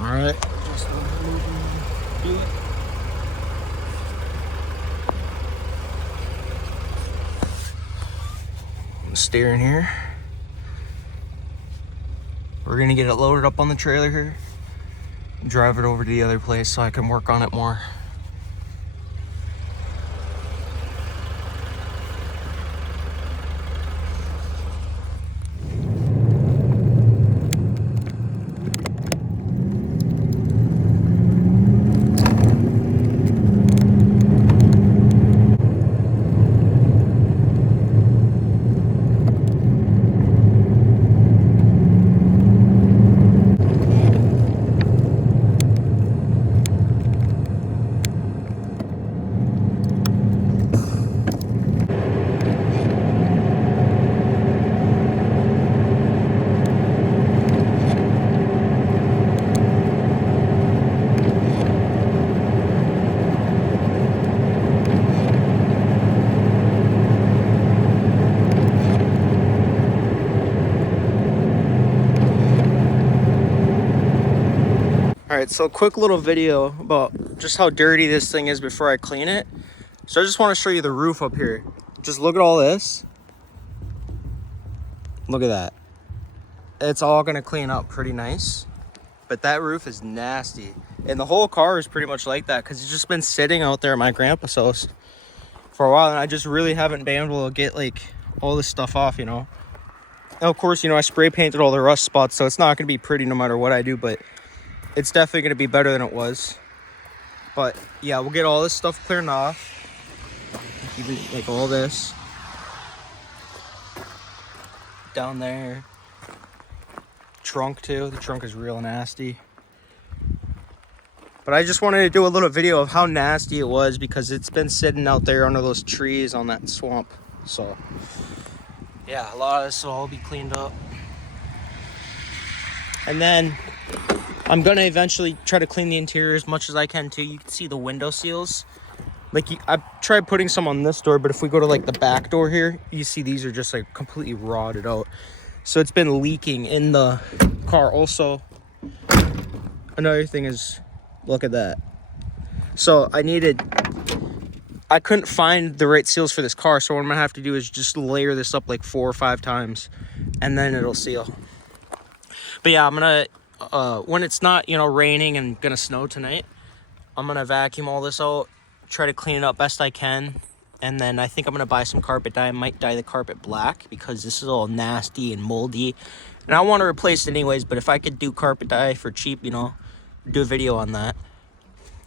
All right. Just Buick. Steering here. We're gonna get it loaded up on the trailer here, drive it over to the other place so I can work on it more. Alright, so quick little video about just how dirty this thing is before I clean it. So I just want to show you the roof up here. Just look at all this. Look at that. It's all going to clean up pretty nice. But that roof is nasty. And the whole car is pretty much like that because it's just been sitting out there at my grandpa's house for a while. And I just really haven't been able to get like all this stuff off, you know. And of course, you know, I spray painted all the rust spots, so it's not going to be pretty no matter what I do. But it's definitely going to be better than it was. But yeah, we'll get all this stuff cleared off. Even like all this. Down there. Trunk too. The trunk is real nasty. But I just wanted to do a little video of how nasty it was because it's been sitting out there under those trees on that swamp. So yeah, a lot of this will all be cleaned up. And then I'm gonna eventually try to clean the interior as much as I can too. You can see the window seals. Like I tried putting some on this door, but if we go to like the back door here, you see these are just like completely rotted out. So it's been leaking in the car. Also, another thing is, look at that. So I couldn't find the right seals for this car. So what I'm gonna have to do is just layer this up like 4 or 5 times and then it'll seal. But yeah, I'm gonna, when it's not, you know, raining and gonna snow tonight, I'm gonna vacuum all this out, try to clean it up best I can, and then I think I'm gonna buy some carpet dye. I might dye the carpet black because this is all nasty and moldy, and I want to replace it anyways. But if I could do carpet dye for cheap, you know, do a video on that.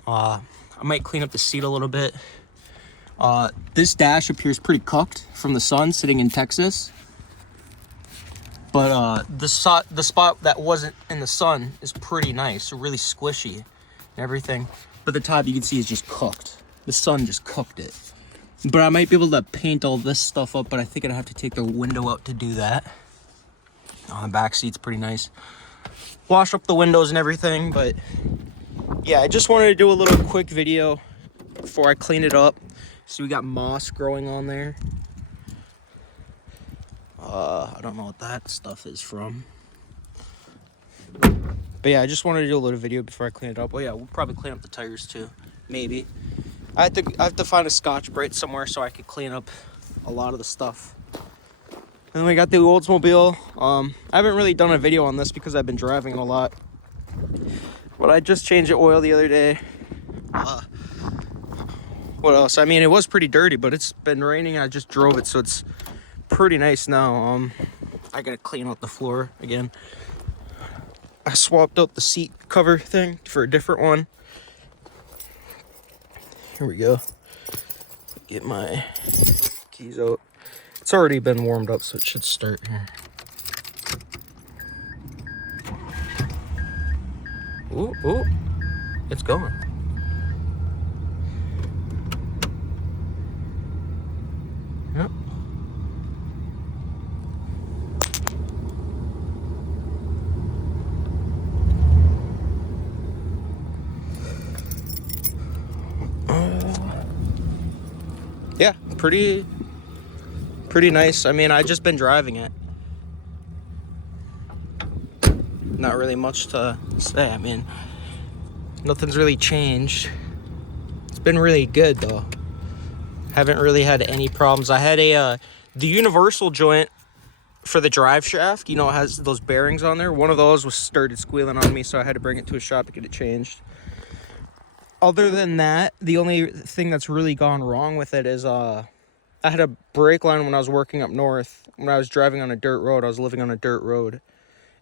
I might clean up the seat a little bit. This dash appears pretty cooked from the sun sitting in Texas. But the spot that wasn't in the sun is pretty nice, really squishy and everything. But the top you can see is just cooked. The sun just cooked it. But I might be able to paint all this stuff up, but I think I'd have to take the window out to do that. The back seat's pretty nice. Wash up the windows and everything, but yeah, I just wanted to do a little quick video before I clean it up. So we got moss growing on there. I don't know what that stuff is from. But yeah, I just wanted to do a little video before I clean it up. Well, yeah, we'll probably clean up the tires too. Maybe. I have to find a Scotch-Brite somewhere so I could clean up a lot of the stuff. And then we got the Oldsmobile. I haven't really done a video on this because I've been driving a lot. But I just changed the oil the other day. What else? I mean, it was pretty dirty, but it's been raining. I just drove it, so it's pretty nice now. I gotta clean out the floor again. I swapped out the seat cover thing for a different one. Here we go. Get my keys out. It's already been warmed up, so it should start here. Ooh, ooh, it's going. Yep. Yeah, pretty nice. I mean, I just been driving it. not really much to say. I mean, nothing's really changed. It's been really good though. Haven't really had any problems. I had the universal joint for the drive shaft, you know, it has those bearings on there. One of those started squealing on me, so I had to bring it to a shop to get it changed. Other than that, the only thing that's really gone wrong with it is I had a brake line when I was working up north. When I was driving on a dirt road, I was living on a dirt road,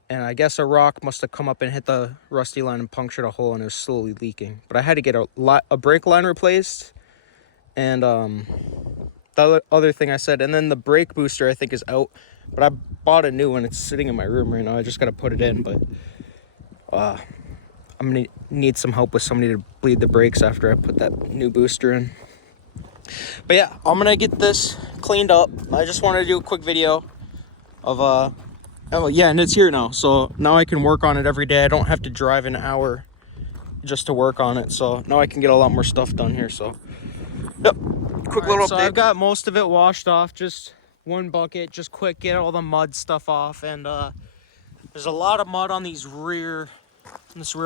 and I guess a rock must have come up and hit the rusty line and punctured a hole, and it was slowly leaking. But I had to get a brake line replaced, and the other thing I said, and then the brake booster I think is out, but I bought a new one. It's sitting in my room right now. I just got to put it in, but I'm going to need some help with somebody to bleed the brakes after I put that new booster in. But yeah, I'm going to get this cleaned up. I just wanted to do a quick video of, oh yeah, and it's here now. So now I can work on it every day. I don't have to drive an hour just to work on it. So now I can get a lot more stuff done here. So, yep, quick little update. So I've got most of it washed off, just one bucket, just quick, get all the mud stuff off. And there's a lot of mud on this rear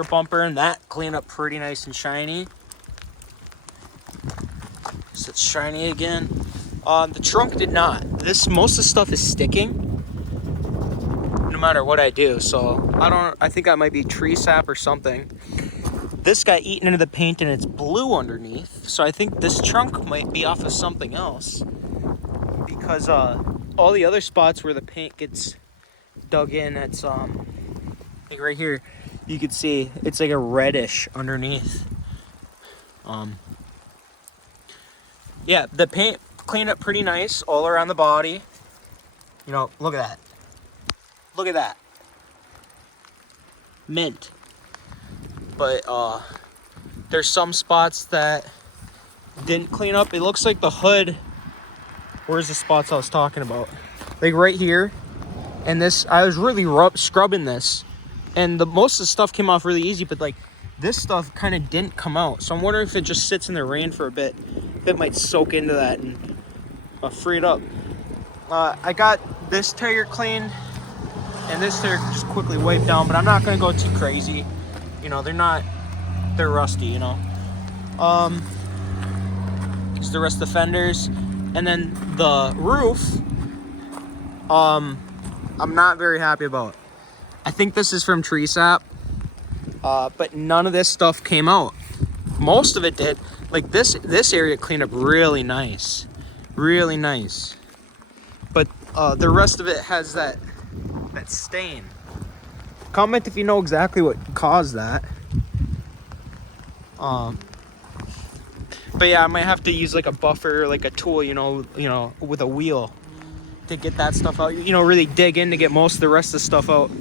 bumper, and that cleaned up pretty nice and shiny. So it's shiny again. The trunk did not. Most of the stuff is sticking no matter what I do. So I think that might be tree sap or something. This got eaten into the paint and it's blue underneath. So I think this trunk might be off of something else, because all the other spots where the paint gets dug in, it's like right here, you can see it's like a reddish underneath. Yeah, the paint cleaned up pretty nice all around the body. You know, look at that. Look at that. Mint. But there's some spots that didn't clean up. It looks like the hood, where's the spots I was talking about? Like right here. And this, I was really scrubbing this, and most of the stuff came off really easy, but like this stuff kind of didn't come out. So I'm wondering if it just sits in the rain for a bit, it might soak into that and free it up. I got this tire cleaned and this tire just quickly wiped down, but I'm not going to go too crazy. You know, they're rusty, you know. It's the rest of the fenders. And then the roof, I'm not very happy about. I think this is from tree sap, but none of this stuff came out. Most of it did. Like this area cleaned up really nice, really nice. But the rest of it has that stain. Comment if you know exactly what caused that. But yeah, I might have to use like a buffer, like a tool, you know, with a wheel to get that stuff out. You know, really dig in to get most of the rest of the stuff out,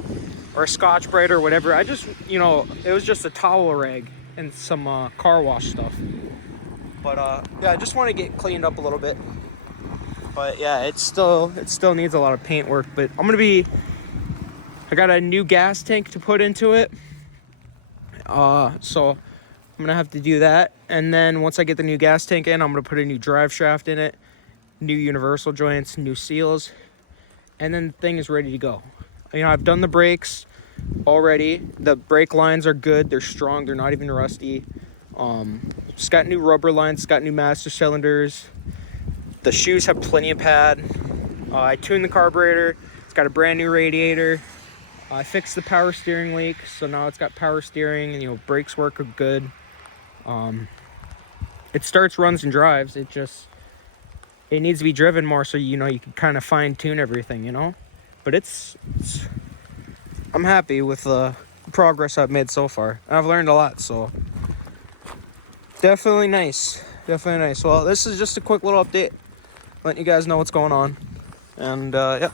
or a Scotch Brite or whatever. I just, you know, it was just a towel rag and some car wash stuff. But yeah, I just want to get cleaned up a little bit. But yeah, it still needs a lot of paint work. But I got a new gas tank to put into it. So I'm gonna have to do that. And then once I get the new gas tank in, I'm gonna put a new drive shaft in it, new universal joints, new seals, and then the thing is ready to go. You know, I've done the brakes already. The brake lines are good. They're strong. They're not even rusty. It's got new rubber lines. It's got new master cylinders. The shoes have plenty of pad. I tuned the carburetor. It's got a brand new radiator. I fixed the power steering leak, so now it's got power steering, and you know, brakes work good. It starts, runs, and drives. It needs to be driven more, so you know you can kind of fine tune everything, you know. But I'm happy with the progress I've made so far. I've learned a lot, so definitely nice. Definitely nice. Well, this is just a quick little update, letting you guys know what's going on, and yeah.